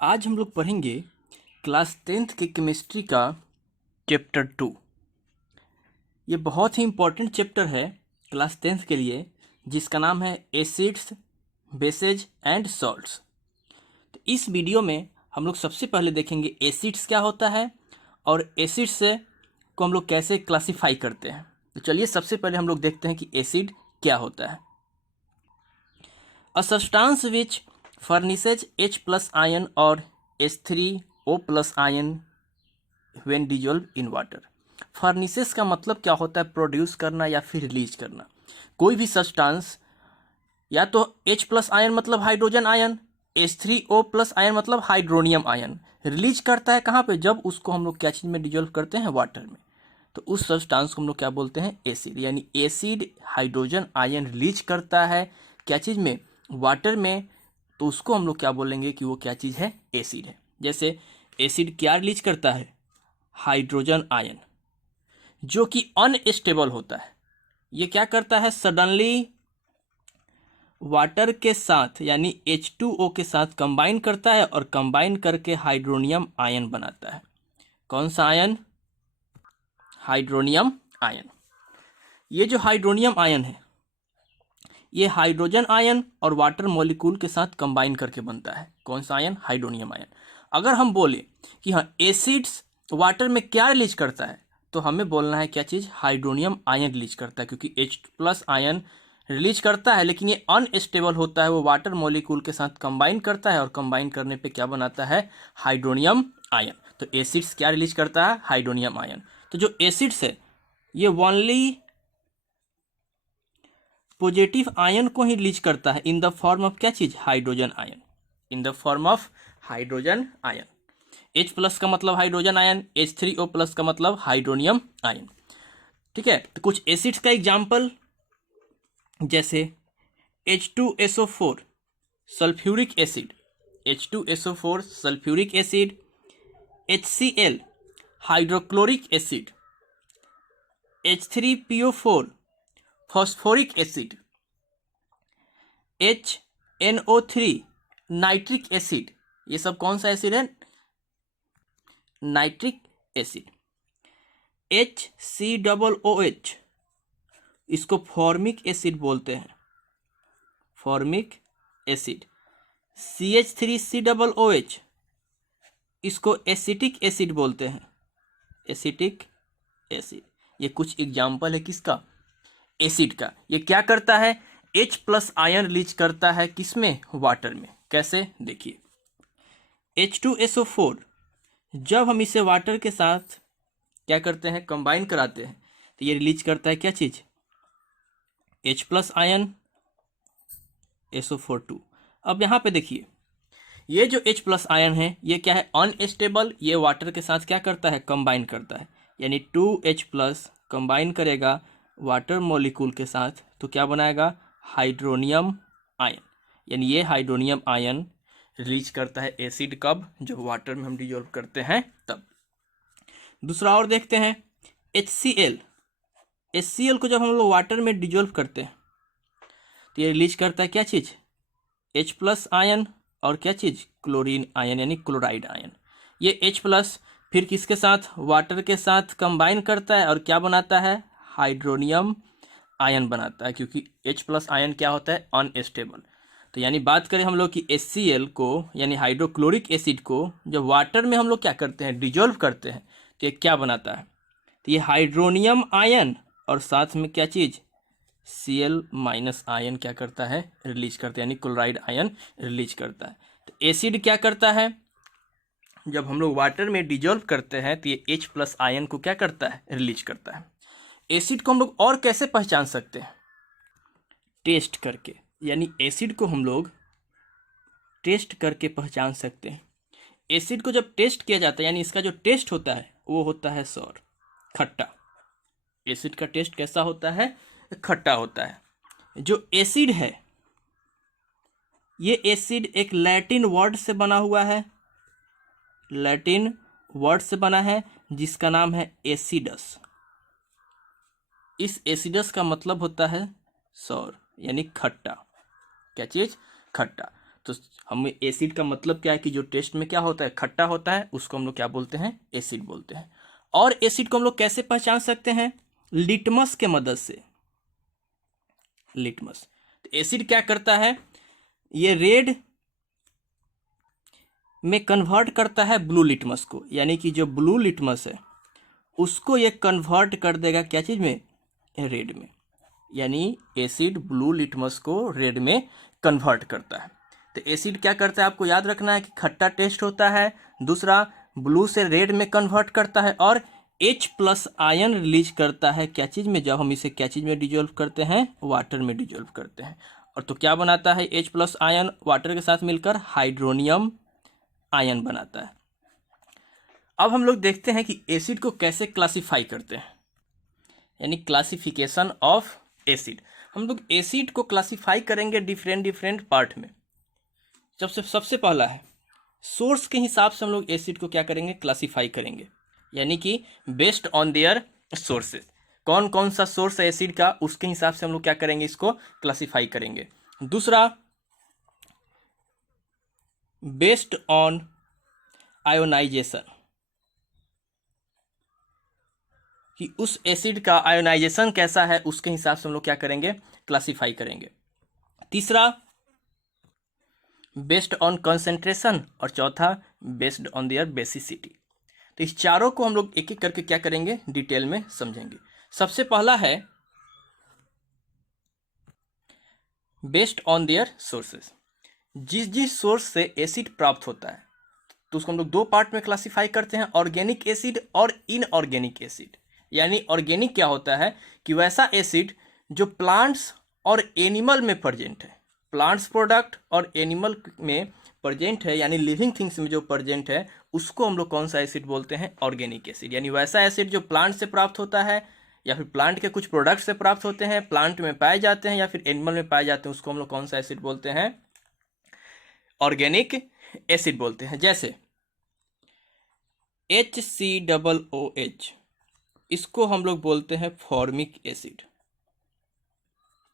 आज हम लोग पढ़ेंगे क्लास 10th के केमिस्ट्री का चैप्टर 2। ये बहुत ही इम्पोर्टेंट चैप्टर है क्लास 10th के लिए, जिसका नाम है एसिड्स, बेसेज एंड सॉल्ट्स। तो इस वीडियो में हम लोग सबसे पहले देखेंगे एसिड्स क्या होता है और एसिड्स से को हम लोग कैसे क्लासीफाई करते हैं। तो चलिए सबसे पहले हम लोग देखते हैं कि एसिड क्या होता है। A substance which furnishes H plus ion or H3O plus ion when dissolved in water। फर्निसेस का मतलब क्या होता है? प्रोड्यूस करना या फिर रिलीज करना। कोई भी सब्सटेंस या तो H प्लस आयन मतलब hydrogen ion, H3O plus ion मतलब हाइड्रोनियम आयन रिलीज करता है कहाँ पे? जब उसको हम लोग क्या चीज़ में डिजोल्व करते हैं? वाटर में। तो उस सब्सटेंस को हम लोग क्या बोलते हैं? एसिड। यानी एसिड हाइड्रोजन आयन रिलीज करता है क्या चीज़ में? वाटर में। तो उसको हम लोग क्या बोलेंगे कि वो क्या चीज़ है? एसिड है। जैसे एसिड क्या रिलीज करता है? हाइड्रोजन आयन, जो कि अनस्टेबल होता है। ये क्या करता है? सडनली वाटर के साथ यानी H2O के साथ कंबाइन करता है और कंबाइन करके हाइड्रोनियम आयन बनाता है। कौन सा आयन? Hydronium ion. ये जो हाइड्रोनियम आयन है, ये हाइड्रोजन आयन और वाटर मॉलिक्यूल के साथ कंबाइन करके बनता है। कौन सा आयन? Hydronium ion. अगर हम बोले कि हाँ एसिड्स वाटर में क्या रिलीज करता है, तो हमें बोलना है क्या चीज़? हाइड्रोनियम आयन रिलीज करता है, क्योंकि H प्लस आयन रिलीज करता है, लेकिन ये अनस्टेबल होता है। वो वाटर मॉलिक्यूल के साथ कंबाइन करता है और कंबाइन करने पे क्या बनाता है? Hydronium ion. तो एसिड्स क्या रिलीज करता है? Hydronium ion. तो जो एसिड्स है ये ओनली पॉजिटिव आयन को ही रिलीज करता है इन द फॉर्म ऑफ क्या चीज? Hydrogen ion. In the form of hydrogen ion. H plus का मतलब हाइड्रोजन आयन, H3O प्लस का मतलब हाइड्रोनियम आयन। ठीक है, तो कुछ एसिड्स का एग्जाम्पल जैसे H2SO4 sulphuric acid, H2SO4 sulphuric acid, HCl hydrochloric acid, H3PO4 phosphoric acid, HNO3 nitric acid. ये सब कौन सा एसिड है? Nitric acid. HCOOH इसको फॉर्मिक एसिड बोलते हैं, फॉर्मिक एसिड। CH3COOH इसको एसिटिक एसिड बोलते हैं, एसिटिक एसिड। ये कुछ एग्जाम्पल है किसका? एसिड का। ये क्या करता है? H प्लस आयन रिलीज करता है किसमें? वाटर में। कैसे? देखिए H2SO4 जब हम इसे वाटर के साथ क्या करते हैं? कंबाइन कराते हैं, तो ये रिलीज करता है क्या चीज? H plus ion SO4 2। अब यहाँ पे देखिए ये जो H प्लस आयन है ये क्या है? अनस्टेबल। ये वाटर के साथ क्या करता है? कंबाइन करता है। यानी 2H प्लस कंबाइन करेगा वाटर मॉलिक्यूल के साथ, तो क्या बनाएगा? Hydronium ion. यानी ये हाइड्रोनियम आयन रिलीज करता है एसिड कब? जब वाटर में हम डिजोल्व करते हैं तब। दूसरा और देखते हैं HCl। HCl को जब हम लोग वाटर में डिजोल्व करते हैं तो ये रिलीज करता है क्या चीज? H प्लस आयन और क्या चीज? क्लोरीन आयन यानी क्लोराइड आयन। ये H प्लस फिर किसके साथ? वाटर के साथ कंबाइन करता है और क्या बनाता है? हाइड्रोनियम आयन बनाता है, क्योंकि H प्लस आयन क्या होता है? अनस्टेबल। तो यानी बात करें हम लोग कि HCl को यानी हाइड्रोक्लोरिक एसिड को जब वाटर में हम लोग क्या करते हैं? डिजोल्व करते हैं, तो ये क्या बनाता है? तो ये हाइड्रोनियम आयन और साथ में क्या चीज? Cl माइनस आयन क्या करता है? रिलीज करता है, यानी क्लोराइड आयन रिलीज करता है। तो एसिड क्या करता है? जब हम लोग वाटर में डिजोल्व करते हैं तो ये H प्लस आयन को क्या करता है? रिलीज करता है। एसिड को हम लोग और कैसे पहचान सकते हैं? टेस्ट करके। यानी एसिड को हम लोग टेस्ट करके पहचान सकते हैं। एसिड को जब टेस्ट किया जाता है यानी इसका जो टेस्ट होता है वो होता है सॉर, खट्टा। एसिड का टेस्ट कैसा होता है? खट्टा होता है। जो एसिड है ये एसिड एक लैटिन वर्ड से बना हुआ है, लैटिन वर्ड से बना है जिसका नाम है एसिडस। इस एसिडस का मतलब होता है सॉर यानी खट्टा। क्या चीज? खट्टा। तो हम एसिड का मतलब क्या है कि जो टेस्ट में क्या होता है, खट्टा होता है, उसको हम लोग क्या बोलते हैं, एसिड बोलते हैं। और एसिड को हम लोग कैसे पहचान सकते हैं, लिटमस के मदद से। लिटमस, तो एसिड क्या करता है, ये रेड में कन्वर्ट करता है ब्लू लिटमस को, यानी कि जो ब्लू लिटमस है उसको ये कन्वर्ट कर देगा क्या चीज में, रेड में। यानी एसिड ब्लू लिटमस को रेड में कन्वर्ट करता है। तो एसिड क्या करता है, आपको याद रखना है कि खट्टा टेस्ट होता है, दूसरा ब्लू से रेड में कन्वर्ट करता है, और H+ आयन रिलीज करता है क्या चीज में, जब हम इसे क्या चीज में डिजोल्व करते हैं, वाटर में डिजोल्व करते हैं। और तो क्या बनाता है H+ आयन वाटर के साथ मिलकर, हाइड्रोनियम आयन बनाता है। अब हम लोग देखते हैं कि एसिड को कैसे क्लासिफाई करते हैं, यानी क्लासिफिकेशन ऑफ एसिड। हम लोग एसिड को क्लासिफाई करेंगे डिफरेंट पार्ट में। सबसे पहला है सोर्स के हिसाब से हम लोग एसिड को क्या करेंगे, क्लासिफाई करेंगे, यानी कि बेस्ड ऑन देयर सोर्सेज। कौन कौन सा सोर्स है एसिड का, उसके हिसाब से हम लोग क्या करेंगे, इसको क्लासिफाई करेंगे। दूसरा, बेस्ड ऑन आयोनाइजेशन, कि उस एसिड का आयोनाइजेशन कैसा है, उसके हिसाब से हम लोग क्या करेंगे, क्लासिफाई करेंगे। तीसरा, बेस्ड ऑन कंसेंट्रेशन, और चौथा बेस्ड ऑन देयर बेसिसिटी। तो इस चारों को हम लोग एक एक करके क्या करेंगे, डिटेल में समझेंगे। सबसे पहला है बेस्ड ऑन देयर सोर्सेस। जिस सोर्स से एसिड प्राप्त होता है तो उसको हम लोग दो पार्ट में क्लासिफाई करते हैं, ऑर्गेनिक एसिड और इनऑर्गेनिक एसिड। यानी ऑर्गेनिक क्या होता है कि वैसा एसिड जो प्लांट्स और एनिमल में प्रेजेंट है, प्लांट्स प्रोडक्ट और एनिमल में प्रेजेंट है, यानी लिविंग थिंग्स में जो प्रेजेंट है, उसको हम लोग कौन सा एसिड बोलते हैं, ऑर्गेनिक एसिड। यानी वैसा एसिड जो प्लांट से प्राप्त होता है या फिर प्लांट के कुछ प्रोडक्ट से प्राप्त होते हैं, प्लांट में पाए जाते हैं या फिर एनिमल में पाए जाते हैं, उसको हम लोग कौन सा एसिड बोलते हैं, ऑर्गेनिक एसिड बोलते हैं। जैसे HCOOH, इसको हम लोग बोलते हैं फॉर्मिक एसिड,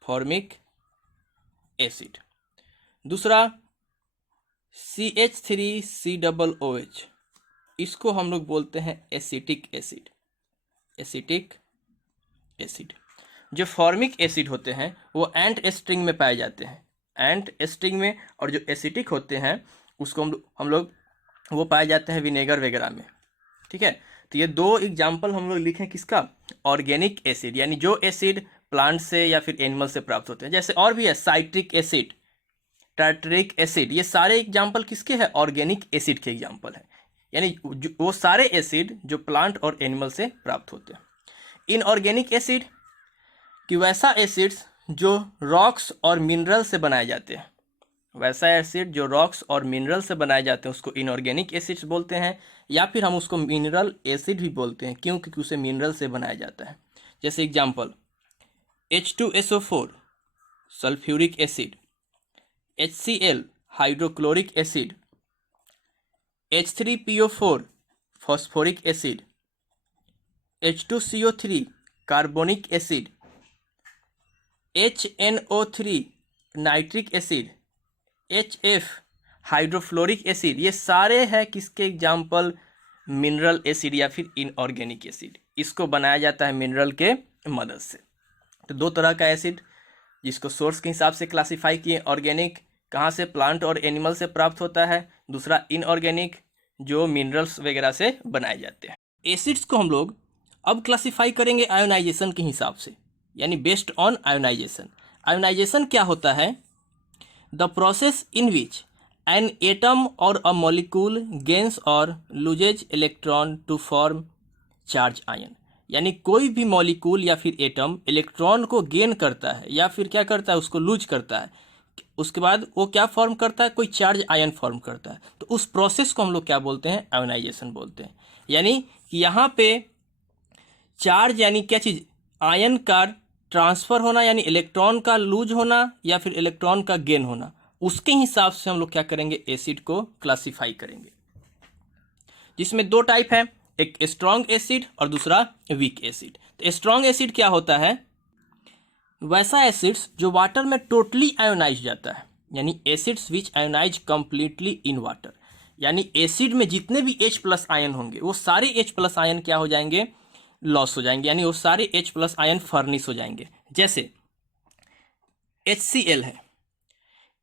फॉर्मिक एसिड। दूसरा CH3COOH, इसको हम लोग बोलते हैं एसिटिक एसिड, एसिटिक एसिड। जो फॉर्मिक एसिड होते हैं वो एंट स्ट्रिंग में पाए जाते हैं, एंट स्ट्रिंग में, और जो एसिटिक होते हैं उसको हम लोग वो पाए जाते हैं विनेगर वगैरह में। ठीक है, तो ये दो एग्जाम्पल हम लोग लिखें किसका, ऑर्गेनिक एसिड, यानी जो एसिड प्लांट से या फिर एनिमल से प्राप्त होते हैं। जैसे और भी है साइट्रिक एसिड, टार्टरिक एसिड, ये सारे एग्जाम्पल किसके हैं, ऑर्गेनिक एसिड के एग्जाम्पल है, यानी वो सारे एसिड जो प्लांट और एनिमल से प्राप्त होते हैं। इनऑर्गेनिक एसिड कि वैसा एसिड्स जो रॉक्स और मिनरल से बनाए जाते हैं, वैसा एसिड जो रॉक्स और मिनरल से बनाए जाते हैं उसको इनऑर्गेनिक एसिड्स बोलते हैं, या फिर हम उसको मिनरल एसिड भी बोलते हैं, क्योंकि उसे मिनरल से बनाया जाता है। जैसे example H2SO4 sulphuric acid, HCl hydrochloric acid, H3PO4 phosphoric acid, H2CO3 carbonic acid, HNO3 nitric acid, HF hydrofluoric acid, ये सारे हैं किसके एग्जाम्पल, मिनरल एसिड या फिर इनऑर्गेनिक एसिड। इसको बनाया जाता है मिनरल के मदद से। तो दो तरह का एसिड जिसको सोर्स के हिसाब से क्लासिफाई किए, ऑर्गेनिक कहाँ से, प्लांट और एनिमल से प्राप्त होता है, दूसरा इनऑर्गेनिक जो मिनरल्स वगैरह से बनाए जाते हैं। एसिड्स को हम लोग अब क्लासिफाई करेंगे आयोनाइजेशन के हिसाब से, यानी बेस्ड ऑन आयोनाइजेशन। आयोनाइजेशन क्या होता है, the process in which an atom or a molecule gains or loses electron to form charge ion. यानी कोई भी मॉलिक्यूल या फिर एटम इलेक्ट्रॉन को गेन करता है या फिर क्या करता है, उसको लूज करता है, उसके बाद वो क्या फॉर्म करता है, कोई चार्ज आयन फॉर्म करता है। तो उस प्रोसेस को हम लोग क्या बोलते हैं, आयोनाइजेशन बोलते हैं। यानी कि यहाँ पे चार्ज यानी क्या चीज़, आयन का ट्रांसफ़र होना, यानी इलेक्ट्रॉन का लूज होना या फिर इलेक्ट्रॉन का गेन होना, उसके हिसाब से हम लोग क्या करेंगे, एसिड को क्लासिफाई करेंगे। जिसमें दो टाइप है, एक स्ट्रॉन्ग एसिड और दूसरा वीक एसिड। तो स्ट्रॉन्ग एसिड क्या होता है, वैसा एसिड्स जो वाटर में टोटली आयोनाइज जाता है, यानी acids which ionise completely in water, यानी एसिड में जितने भी H प्लस आयन होंगे वो सारे H प्लस आयन क्या हो जाएंगे, लॉस हो जाएंगे, यानी वो सारे H प्लस आयन फर्निश हो जाएंगे। जैसे HCl है,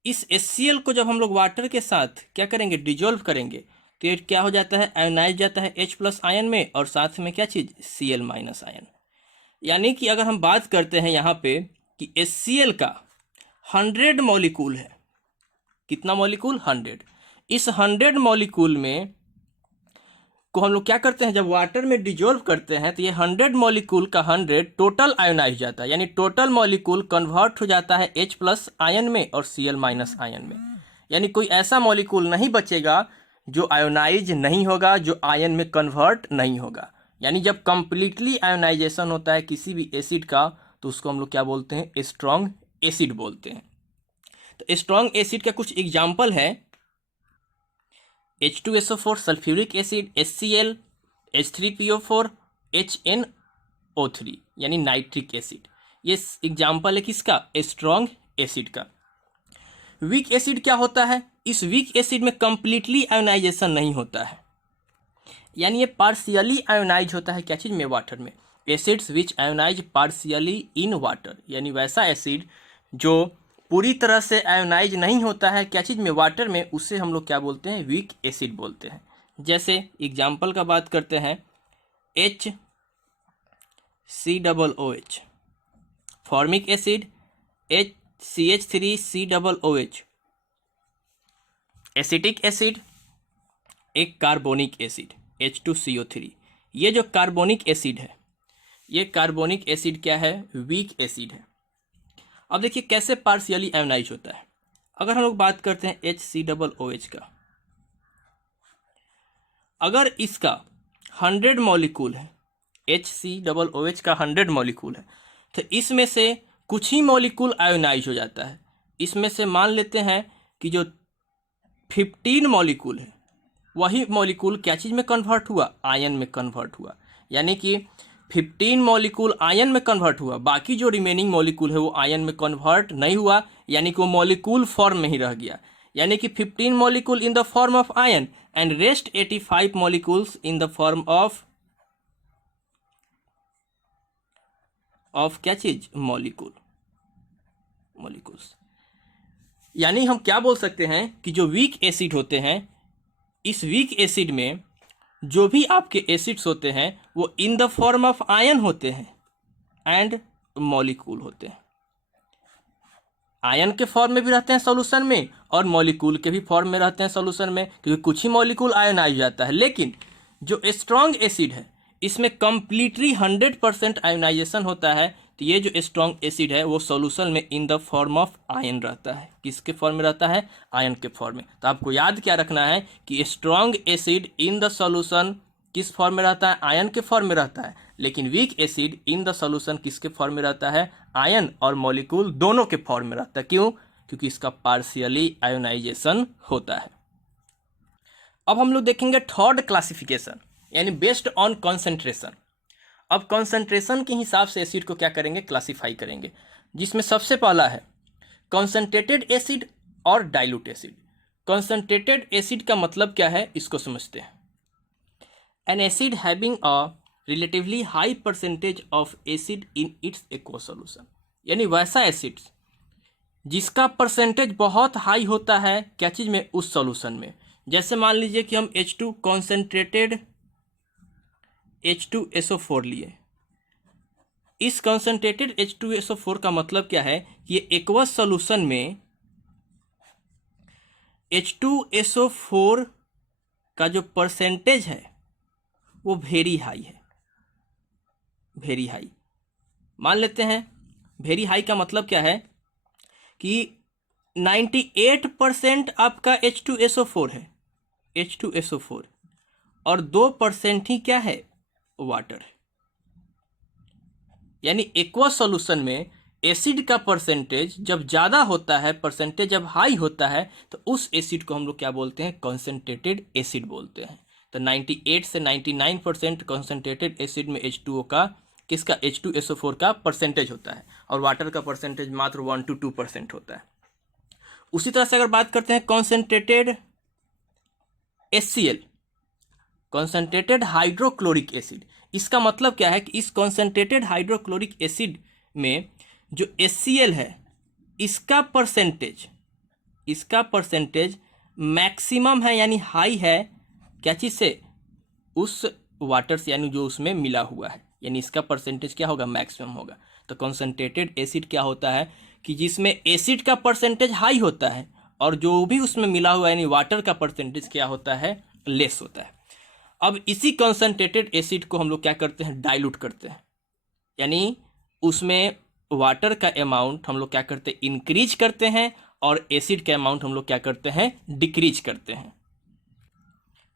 इस HCl को जब हम लोग वाटर के साथ क्या करेंगे, डिजोल्व करेंगे, तो ये क्या हो जाता है, आयोनाइज जाता है H प्लस आयन में, और साथ में क्या चीज़, Cl माइनस आयन। यानी कि अगर हम बात करते हैं यहाँ पे कि HCl का 100 मॉलिक्यूल है, कितना मॉलिक्यूल, 100। इस 100 मॉलिक्यूल में को हम लोग क्या करते हैं, जब वाटर में डिजोल्व करते हैं तो ये 100 मॉलिक्यूल का 100 टोटल आयोनाइज जाता है, यानी टोटल मॉलिक्यूल कन्वर्ट हो जाता है H प्लस आयन में और Cl माइनस आयन में। यानी कोई ऐसा मॉलिक्यूल नहीं बचेगा जो आयोनाइज नहीं होगा, जो आयन में कन्वर्ट नहीं होगा। यानी जब कंप्लीटली आयोनाइजेशन होता है किसी भी एसिड का तो उसको हम लोग क्या बोलते हैं, स्ट्रॉन्ग एसिड बोलते हैं। तो स्ट्रॉन्ग एसिड का कुछ एग्जाम्पल है, H2SO4 sulphuric acid, HCl, H3PO4, HNO3 यानी नाइट्रिक एसिड। ये एग्जाम्पल है किसका, स्ट्रॉन्ग एसिड का। वीक एसिड क्या होता है, इस वीक एसिड में कंप्लीटली आयोनाइजेशन नहीं होता है, यानी ये पार्शियली आयोनाइज होता है क्या चीज़ में, वाटर में। Acids which ionise partially in water, यानी वैसा एसिड जो पूरी तरह से आयोनाइज नहीं होता है क्या चीज़ में, वाटर में, उससे हम लोग क्या बोलते हैं, वीक एसिड बोलते हैं। जैसे एग्जाम्पल का बात करते हैं, HCOOH formic acid, CH3COOH acetic acid, एक कार्बोनिक एसिड H2CO3। ये जो कार्बोनिक एसिड है, ये कार्बोनिक एसिड क्या है, वीक एसिड है। अब देखिए कैसे पार्शियली आयोनाइज होता है। अगर हम लोग बात करते हैं HCOOH का, अगर इसका 100 मॉलिक्यूल है, HCOOH का 100 मॉलिक्यूल है, तो इसमें से कुछ ही मॉलिक्यूल आयोनाइज हो जाता है। इसमें से मान लेते हैं कि जो 15 मॉलिक्यूल है वही मॉलिक्यूल क्या चीज़ में कन्वर्ट हुआ, आयन में कन्वर्ट हुआ। यानी कि 15 मॉलिक्यूल आयन में कन्वर्ट हुआ, बाकी जो रिमेनिंग मॉलिक्यूल है वो आयन में कन्वर्ट नहीं हुआ, यानी कि वो मॉलिक्यूल फॉर्म में ही रह गया। यानी कि 15 molecule in the form of ion and rest 85 molecules in the form of क्या चीज, मॉलिक्यूल्स। यानी हम क्या बोल सकते हैं कि जो वीक एसिड होते हैं, इस वीक एसिड में जो भी आपके एसिड्स होते हैं वो in the form of ion होते हैं एंड मॉलिक्यूल होते हैं। आयन के फॉर्म में भी रहते हैं सॉल्यूशन में और मॉलिक्यूल के भी फॉर्म में रहते हैं सॉल्यूशन में, क्योंकि कुछ ही मॉलिक्यूल आयनाइज जाता है। लेकिन जो स्ट्रॉन्ग एसिड है इसमें कंप्लीटली 100% आयोनाइजेशन होता है, तो ये जो स्ट्रॉन्ग एसिड है वो सॉल्यूशन में in the form of ion रहता है। किसके फॉर्म में रहता है, आयन के फॉर्म में। तो आपको याद क्या रखना है कि strong acid in the solution किस फॉर्म में रहता है, आयन के फॉर्म में रहता है। लेकिन weak acid in the solution किसके फॉर्म में रहता है, आयन और मॉलिक्यूल दोनों के फॉर्म में रहता है। क्यों, क्योंकि इसका पार्शियली आयोनाइजेशन होता है। अब हम लोग देखेंगे थर्ड क्लासिफिकेशन, यानी बेस्ड ऑन कॉन्सेंट्रेशन। अब कॉन्सेंट्रेशन के हिसाब से एसिड को क्या करेंगे, क्लासीफाई करेंगे, जिसमें सबसे पहला है कॉन्सेंट्रेटेड एसिड और डाइल्यूट एसिड। कॉन्सेंट्रेटेड एसिड का मतलब क्या है, इसको समझते हैं। N acid having a relatively high percentage of acid in its aqueous solution, यानी वैसा एसिड जिसका परसेंटेज बहुत हाई होता है क्या चीज़ में, उस सॉल्यूशन में। जैसे मान लीजिए कि हम H2 कॉन्सेंट्रेटेड H2SO4 लिए। इस कॉन्सेंट्रेटेड H2SO4 का मतलब क्या है कि ये एक्वस सॉल्यूशन में H2SO4 का जो परसेंटेज है वो वेरी हाई है, वेरी हाई। मान लेते हैं वेरी हाई का मतलब क्या है कि 98% आपका H2SO4 है, H2SO4, और 2% ही क्या है, वाटर है। यानी एक्वस सॉल्यूशन में एसिड का परसेंटेज जब ज़्यादा होता है, परसेंटेज जब हाई होता है, तो उस एसिड को हम लोग क्या बोलते हैं, कॉन्सेंट्रेटेड एसिड बोलते हैं। तो 98 से 99% कॉन्सेंट्रेटेड एसिड में H2O का किसका, H2SO4 का परसेंटेज होता है, और वाटर का परसेंटेज मात्र 1 to 2% होता है। उसी तरह से अगर बात करते हैं concentrated HCl, concentrated hydrochloric acid, इसका मतलब क्या है कि इस कॉन्सेंट्रेटेड हाइड्रोक्लोरिक एसिड में जो HCl है इसका परसेंटेज मैक्सिमम है, यानी हाई है, क्या चीज़ से, उस वाटर से, यानी जो उसमें मिला हुआ है, यानी इसका परसेंटेज क्या होगा, मैक्सिमम होगा। तो कॉन्सेंट्रेटेड एसिड क्या होता है कि जिसमें एसिड का परसेंटेज हाई होता है और जो भी उसमें मिला हुआ यानी वाटर का परसेंटेज क्या होता है, लेस होता है। अब इसी कॉन्सेंट्रेटेड एसिड को हम लोग क्या करते हैं, डाइल्यूट करते हैं, यानी उसमें वाटर का अमाउंट हम लोग क्या करते हैं, इंक्रीज करते हैं, और एसिड का अमाउंट हम लोग क्या करते हैं, डिक्रीज करते हैं।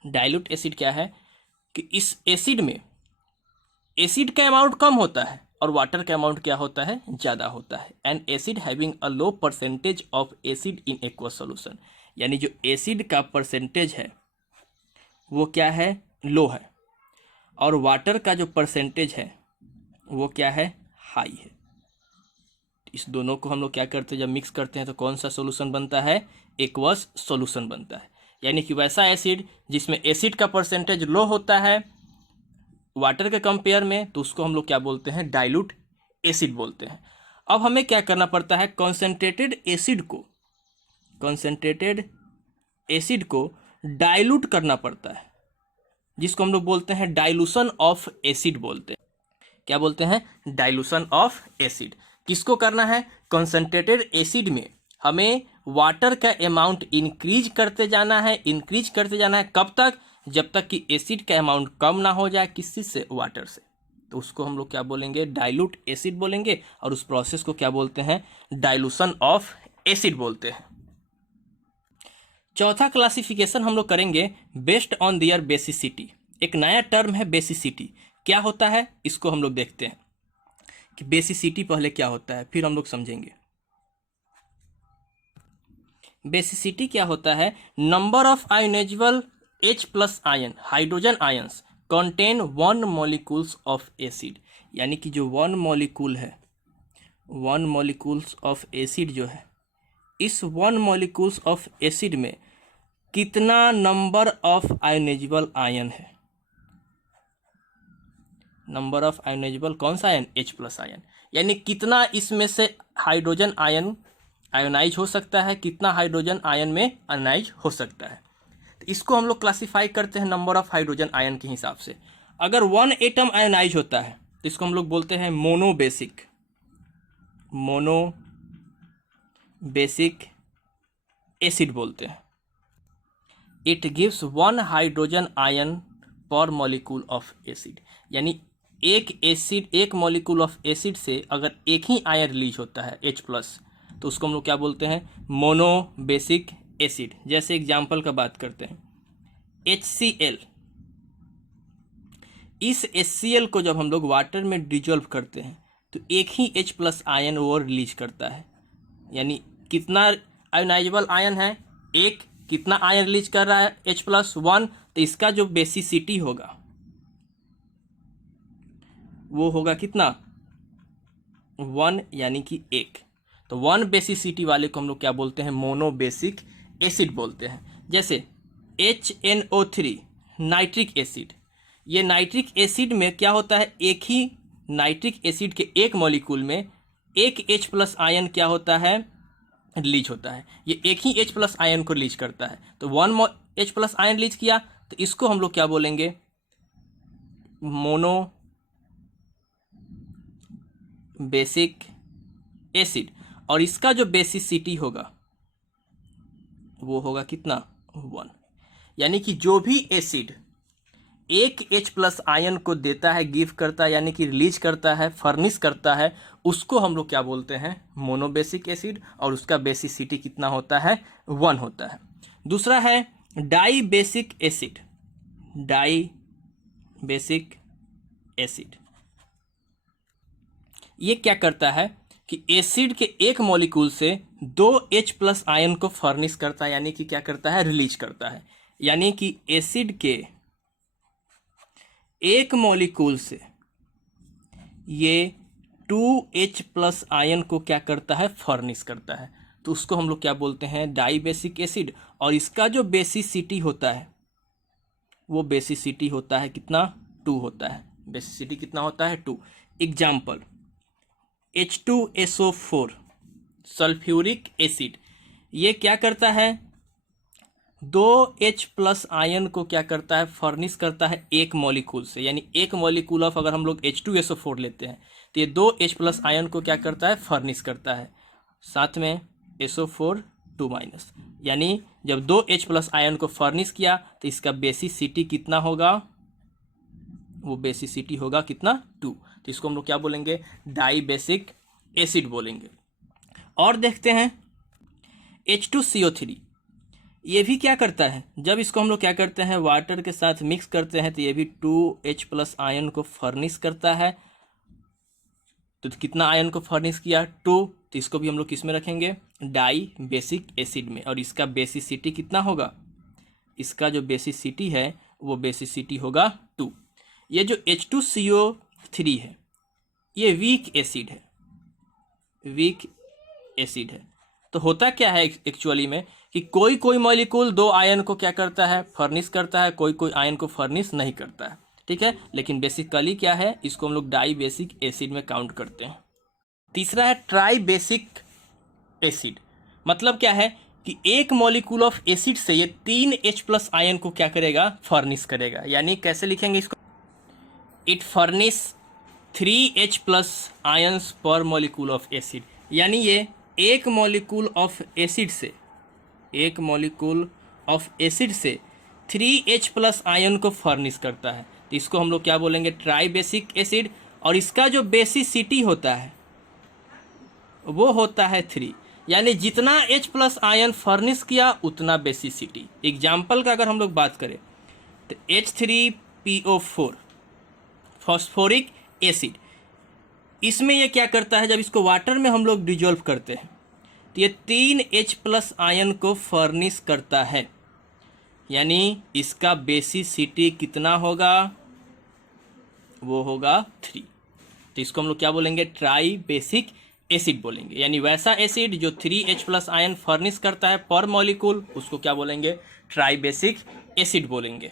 डाइल्यूट एसिड क्या है कि इस एसिड में एसिड का अमाउंट कम होता है और वाटर का अमाउंट क्या होता है, ज़्यादा होता है। And acid having a low percentage of acid in aqueous solution, यानी जो एसिड का परसेंटेज है वो क्या है, लो है, और वाटर का जो परसेंटेज है वो क्या है, हाई है। इस दोनों को हम लोग क्या करते हैं, जब मिक्स करते हैं तो कौन सा सॉल्यूशन बनता है, एक्वस सॉल्यूशन बनता है। यानी कि वैसा एसिड जिसमें एसिड का परसेंटेज लो होता है वाटर के कंपेयर में, तो उसको हम लोग क्या बोलते हैं, डाइल्यूट एसिड बोलते हैं। अब हमें क्या करना पड़ता है, कॉन्सेंट्रेटेड एसिड को डाइल्यूट करना पड़ता है, जिसको हम लोग बोलते हैं डाइल्यूशन ऑफ एसिड बोलते हैं। क्या बोलते हैं, डाइल्यूशन ऑफ एसिड। किसको करना है, कॉन्सेंट्रेटेड एसिड में हमें वाटर का अमाउंट इंक्रीज करते जाना है, कब तक, जब तक कि एसिड का अमाउंट कम ना हो जाए, किस चीज से, वाटर से। तो उसको हम लोग क्या बोलेंगे, डाइल्यूट एसिड बोलेंगे, और उस प्रोसेस को क्या बोलते हैं, डाइल्यूशन ऑफ एसिड बोलते हैं। चौथा क्लासिफिकेशन हम लोग करेंगे बेस्ड ऑन दियर बेसिसिटी। एक नया टर्म है बेसिसिटी, क्या होता है इसको हम लोग देखते हैं कि बेसिसिटी पहले क्या होता है, फिर हम लोग समझेंगे। बेसिसिटी क्या होता है, number of ionisable H+ ion hydrogen ions contain 1 molecules of acid, यानी कि जो 1 मॉलिक्यूल है, 1 मॉलिक्यूल्स ऑफ एसिड जो है, इस 1 मॉलिक्यूल्स ऑफ एसिड में कितना नंबर ऑफ आयोनाइजेबल आयन है, नंबर ऑफ आयोनाइजेबल कौन सा आयन, H+ आयन, यानी कितना इसमें से हाइड्रोजन आयन आयोनाइज हो सकता है, कितना हाइड्रोजन आयन में आयोनाइज हो सकता है। तो इसको हम लोग क्लासिफाई करते हैं नंबर ऑफ हाइड्रोजन आयन के हिसाब से। अगर 1 एटम आयोनाइज होता है तो इसको हम लोग बोलते हैं मोनोबेसिक एसिड बोलते हैं। इट गिव्स 1 हाइड्रोजन आयन पर मॉलिक्यूल ऑफ एसिड, यानी एक मॉलिक्यूल ऑफ एसिड से अगर एक ही आयन रिलीज होता है H+, तो उसको हम लोग क्या बोलते हैं, मोनोबेसिक एसिड। जैसे एग्जाम्पल का बात करते हैं, HCl, इस HCl को जब हम लोग वाटर में डिजोल्व करते हैं तो एक ही H+ आयन वो रिलीज करता है, यानी कितना आयोनाइजेबल आयन है, एक, कितना आयन रिलीज कर रहा है, H+1, तो इसका जो बेसिसिटी होगा वो होगा कितना, 1, यानी कि एक। तो 1 बेसिसिटी वाले को हम लोग क्या बोलते हैं, मोनोबेसिक एसिड बोलते हैं। जैसे HNO3 नाइट्रिक एसिड, ये नाइट्रिक एसिड में क्या होता है, एक ही नाइट्रिक एसिड के एक मॉलिक्यूल में एक H+ आयन क्या होता है, रिलीज होता है, ये एक ही H+ आयन को रिलीज करता है। तो 1 H+ आयन रिलीज किया तो इसको हम लोग क्या बोलेंगे, मोनो बेसिक एसिड, और इसका जो बेसिसिटी होगा वो होगा कितना, 1। यानी कि जो भी एसिड एक H+ आयन को देता है, गिव करता है, यानी कि रिलीज करता है, फर्निश करता है, उसको हम लोग क्या बोलते हैं, मोनोबेसिक एसिड, और उसका बेसिसिटी कितना होता है, 1 होता है। दूसरा है डाई बेसिक एसिड। ये क्या करता है कि एसिड के एक मॉलिक्यूल से 2 H+ आयन को फर्निश करता है, यानी कि क्या करता है, रिलीज करता है। यानी कि एसिड के एक मॉलिक्यूल से ये 2 H+ आयन को क्या करता है, फर्निश करता है। तो उसको हम लोग क्या बोलते हैं, डाई बेसिक एसिड। और इसका जो बेसिसिटी होता है वो बेसिसिटी होता है कितना, 2 होता है। बेसिसिटी कितना होता है, 2। एग्जाम्पल H2SO4 सल्फ्यूरिक एसिड, ये क्या करता है, 2H+ आयन को क्या करता है, फर्निश करता है एक मॉलिक्यूल से। यानी एक मॉलिक्यूल ऑफ अगर हम लोग H2SO4 लेते हैं तो ये 2H+ आयन को क्या करता है, फर्निश करता है, साथ में SO4 2-। यानी जब 2H+ आयन को फर्निश किया तो इसका बेसिसिटी कितना होगा, वो बेसिसिटी होगा कितना, 2। तो इसको हम लोग क्या बोलेंगे, डाई बेसिक एसिड बोलेंगे। और देखते हैं H2CO3, ये भी क्या करता है, जब इसको हम लोग क्या करते हैं, वाटर के साथ मिक्स करते हैं तो ये भी 2H+ आयन को फर्निश करता है। तो कितना आयन को फर्निश किया, 2। तो इसको भी हम लोग किस में रखेंगे, डाई बेसिक एसिड में। और इसका बेसिसिटी कितना होगा, इसका जो बेसिसिटी है वो बेसिसिटी होगा 2। ये जो H2CO3 है ये वीक एसिड है, वीक एसिड है। तो होता क्या है एक्चुअली में कि कोई कोई मॉलिक्यूल 2 आयन को क्या करता है, फर्निश करता है, कोई कोई आयन को फर्निश नहीं करता है, ठीक है। लेकिन बेसिकली क्या है, इसको हम लोग डाई बेसिक एसिड में काउंट करते हैं। तीसरा है ट्राई बेसिक एसिड। मतलब क्या है कि एक मॉलिक्यूल ऑफ एसिड से ये 3H+ आयन को क्या करेगा, फर्निश करेगा। यानी कैसे लिखेंगे इसको, इट फर्निश 3H+ आयंस पर मॉलिक्यूल ऑफ एसिड। यानी ये एक मॉलिक्यूल ऑफ एसिड से, एक मॉलिक्यूल ऑफ एसिड से 3H+ आयन को फर्निश करता है। तो इसको हम लोग क्या बोलेंगे, ट्राई बेसिक एसिड। और इसका जो बेसिसिटी होता है वो होता है 3। यानी जितना H+ आयन फर्निश किया उतना बेसिसिटी। एग्जाम्पल का अगर हम लोग बात करें तो H3PO4 फॉस्फोरिक एसिड, इसमें ये क्या करता है, जब इसको वाटर में हम लोग डिजोल्व करते हैं तो ये 3H+ आयन को फर्निश करता है। यानी इसका बेसिसिटी कितना होगा, वो होगा 3। तो इसको हम लोग क्या बोलेंगे, ट्राई बेसिक एसिड बोलेंगे। यानी वैसा एसिड जो 3H+ आयन फर्निश करता है पर मॉलिक्यूल, उसको क्या बोलेंगे, ट्राई बेसिक एसिड बोलेंगे।